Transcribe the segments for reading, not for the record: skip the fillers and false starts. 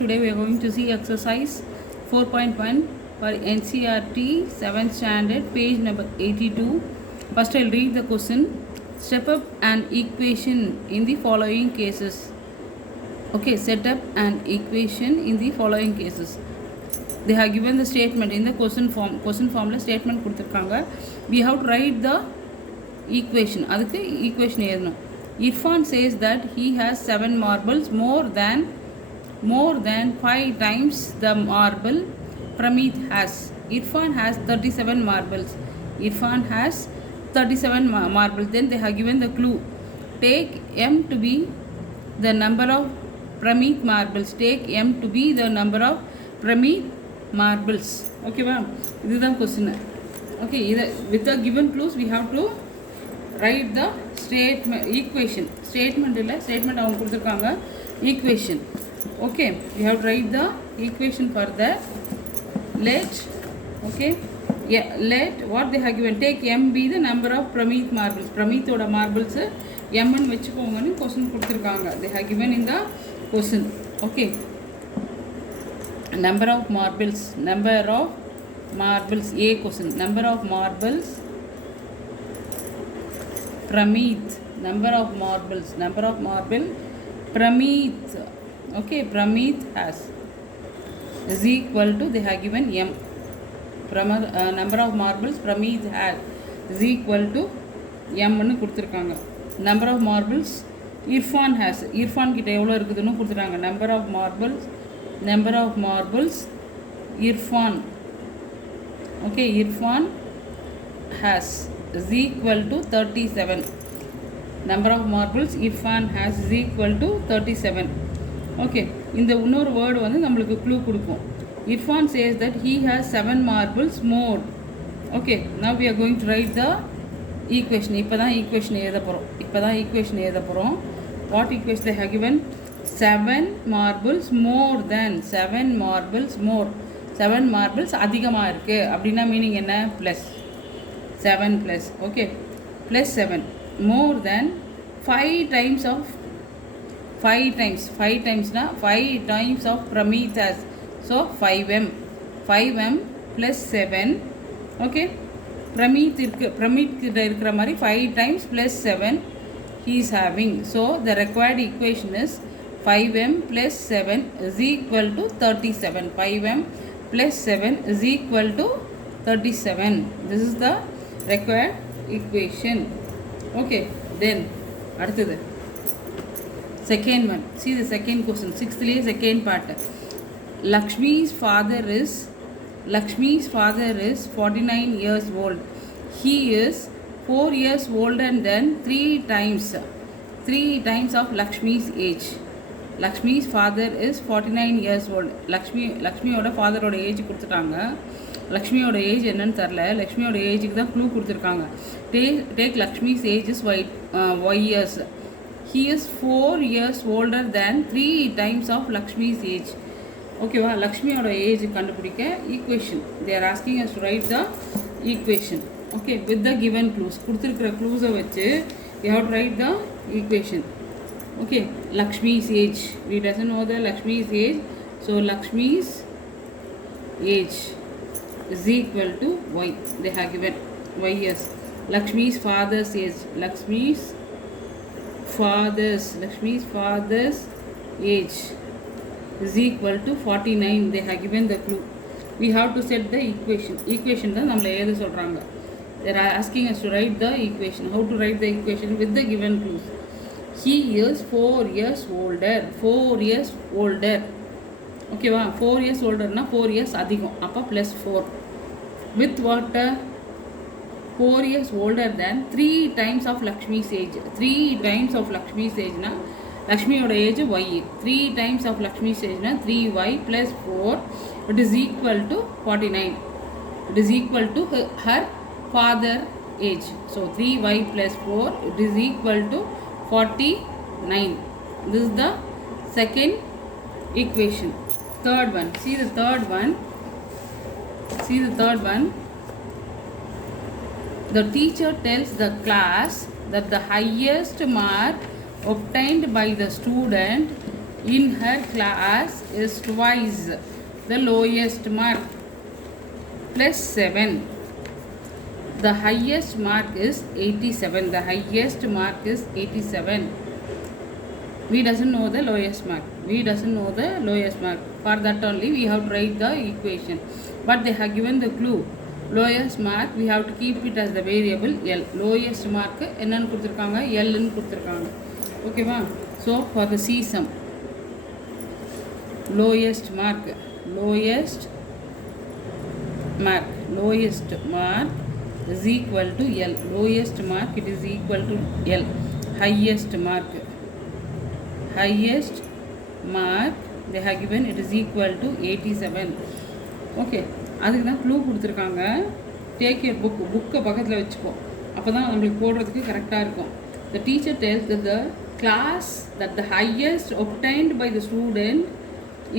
Today we are going to see exercise 4.1 for NCERT 7th standard, page number 82. First I'll read the question. Step up an equation in the following cases. Okay, set up an equation in the following cases. They have given the statement in the question form. Question formula statement கொடுத்திருக்காங்க. We have to write the equation. அதுக்கு equation எழுதணும். Irfan says that he has 7 marbles more than 5 times the marble Pramit has. Irfan has 37 marbles. Irfan has 37 marbles. Then they have given the clue. Take M to be the number of Pramit marbles. Take M to be the number of Pramit marbles. Okay, wow. This is the question. Okay, with the given clues we have to write the statement equation. Statement illa statement avanga kuduthirukanga equation. Okay, we have to write the equation for that. Let what they have given, take M be the number of Pramit marbles. Pramit oda marbles M nu vechukonga nu question kuduthirukanga. They have given in the question. Okay, number of marbles A question. Number of marbles Pramit, number of marble Pramit, okay, Pramit has is equal to, they have given M. Number of marbles Pramit has is equal to M னு கொடுத்திருக்காங்க. Number of marbles Irfan has, Irfan கிட்ட எவ்வளவு இருக்குதுன்னு கொடுத்திருக்காங்க. Number of marbles Irfan, okay, Irfan has is equal to 37. Number of marbles Irfan has is equal to 37. Okay, இந்த இன்னொரு word வந்து நம்மளுக்கு க்ளூ கொடுக்கும். Irfan says that he has 7 marbles more. Okay, now we are going to write the equation. இப்பதான் equation எழுத போறோம். What equation they have given? 7 marbles more than 7 marbles more. 7 marbles அதிகமா இருக்கு அப்படினா மீனிங் என்ன? plus 7 plus, okay, plus 7 more than 5 times of 5 times na 5 times of Pramit has. So 5m plus 7, okay, Pramit கிட்ட இருக்கிற மாதிரி 5 times plus 7 he is having. So the required equation is 5m plus 7 is equal to 37. 5m plus 7 is equal to 37. This is the required equation. Okay, then அடுத்தது second one. See the second question, 6th liye second part. Lakshmi's father is 49 years old. He is 4 years older than 3 times of Lakshmi's age. Lakshmi's father is 49 years old. லக்ஷ்மியோட ஃபாதரோட age கொடுத்துட்டாங்க. லக்ஷ்மியோட age என்னன்னு தெரில. லக்ஷ்மியோட ஏஜுக்கு தான் clue கொடுத்துருக்காங்க. Take Lakshmi's age is y years. He is 4 years older than 3 times of Lakshmi's age. ஓகேவா, லக்ஷ்மியோட age கண்டுபிடிக்க equation they are asking us to write the equation. Okay, with the given clues. கொடுத்துருக்கிற க்ளூஸை வச்சு we have to write the equation. Okay, Lakshmi's age, we doesn't know the Lakshmi's age, so Lakshmi's age is equal to y. They have given y years. Lakshmi's father's age, Lakshmi's father's age is equal to 49. They have given the clue. We have to set the equation தான் நம்மளை எழுத சொல்றாங்க. They are asking us to write the equation. How to write the equation with the given clues? He is 4 years older. Okay வா, 4 years older na 4 years அதிகம், அப்போ plus 4 with what? 4 years older than 3 times of Lakshmi's age. 3 times of Lakshmi's age na லக்ஷ்மியோட age y. 3 times of Lakshmi's age na 3y plus 4, it is equal to 49. It is equal to her father age. So 3y plus 4, it is equal to 49. This is the second equation. Third one. See the third one. The teacher tells the class that the highest mark obtained by the student in her class is twice the lowest mark plus 7. The highest mark is 87. The highest mark is 87. We doesn't know the lowest mark. We doesn't know the lowest mark. For that only we have to write the equation. But they have given the clue. Lowest mark we have to keep it as the variable L. Lowest mark என்னன்னு கொடுத்திருக்காங்க L ன்னு கொடுத்திருக்காங்க. ஓகேவா? So for the C sum, lowest mark is equal to L. Lowest mark it is equal to L. Highest mark they have given it is equal to 87. Okay, அதுக்கு தான் clue கொடுத்துருக்காங்க. Take your புக்கை பக்கத்தில் வச்சுக்கோ, அப்போ தான் நம்மளுக்கு போடுறதுக்கு கரெக்டாக இருக்கும். The teacher tells that the class that the highest obtained by the student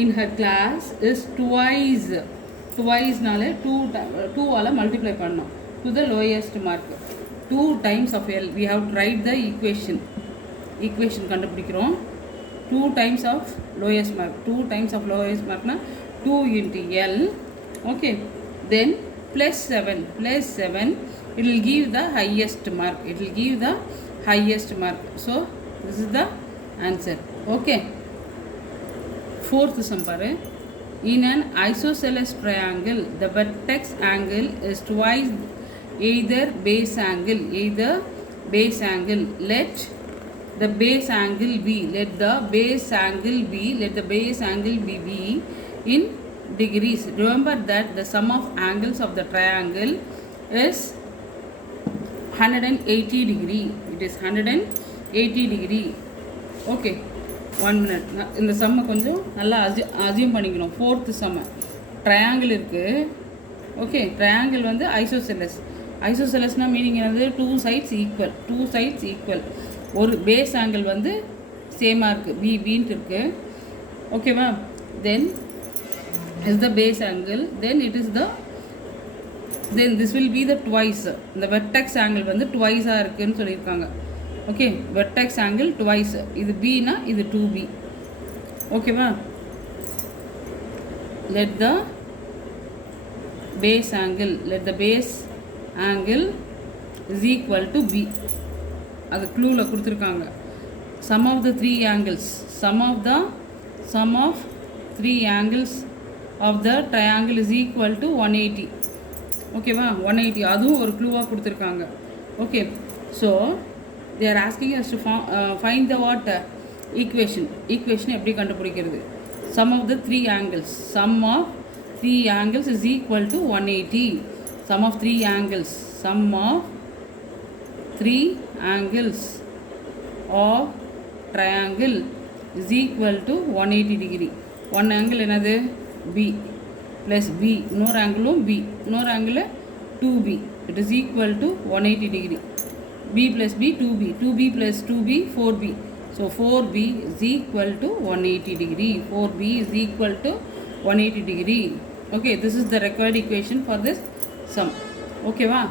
in her class is twiceனால 2 all multiply பண்ணோம் to the lowest mark. 2 times of L. We have to write the equation கண்டுபிடிக்கிறோம். 2 times of lowest mark. 2 times of lowest mark na 2 into L. Okay, then plus 7. It will give the highest mark. So this is the answer. Okay, fourth sum paru. In an isosceles triangle, the vertex angle is twice either base angle. Let the base angle be B in degrees. Remember that the sum of angles of the triangle is 180 degree. It is 180 degree. Okay, 1 minute. இந்த சம்மை கொஞ்சம் நல்லா assume பண்ணிக்கணும். Fourth சம்மை triangle இருக்குது. Okay, triangle வந்து ஐசோசெலஸ்னால் meaning என்னது? 2 sides equal. ஒரு phase angle வந்து சேமாக இருக்குது, பின்ட்டு இருக்குது. ஓகேவா? தென் is the base angle, then this will be the twice. இந்த vertex angle வந்து twice இருக்குன்னு சொல்லியிருக்காங்க. Okay, vertex angle twice. இது b னா இது 2b. ஓகேவா? let the base angle is equal to b. அது க்ளூவில் கொடுத்துருக்காங்க. sum of 3 angles of the triangle is equal to 180. ஓகேவா? 180 அதுவும் ஒரு க்ளூவாக கொடுத்துருக்காங்க. Okay, so they are asking us to find the what equation எப்படி கண்டுபிடிக்கிறது? sum of 3 angles is equal to 180. sum of 3 angles of triangle is equal to 180 degree. one angle என்னது? B plus B, இன்னொரு ஆங்கிளும் B, இன்னொரு angle 2B. it is equal to 180 degree. B plus B 2B, 2B plus 2B 4B. so 4B is equal to 180 degree. 4B is equal to 180 degree. Okay, this is the required equation for this sum. Okay va?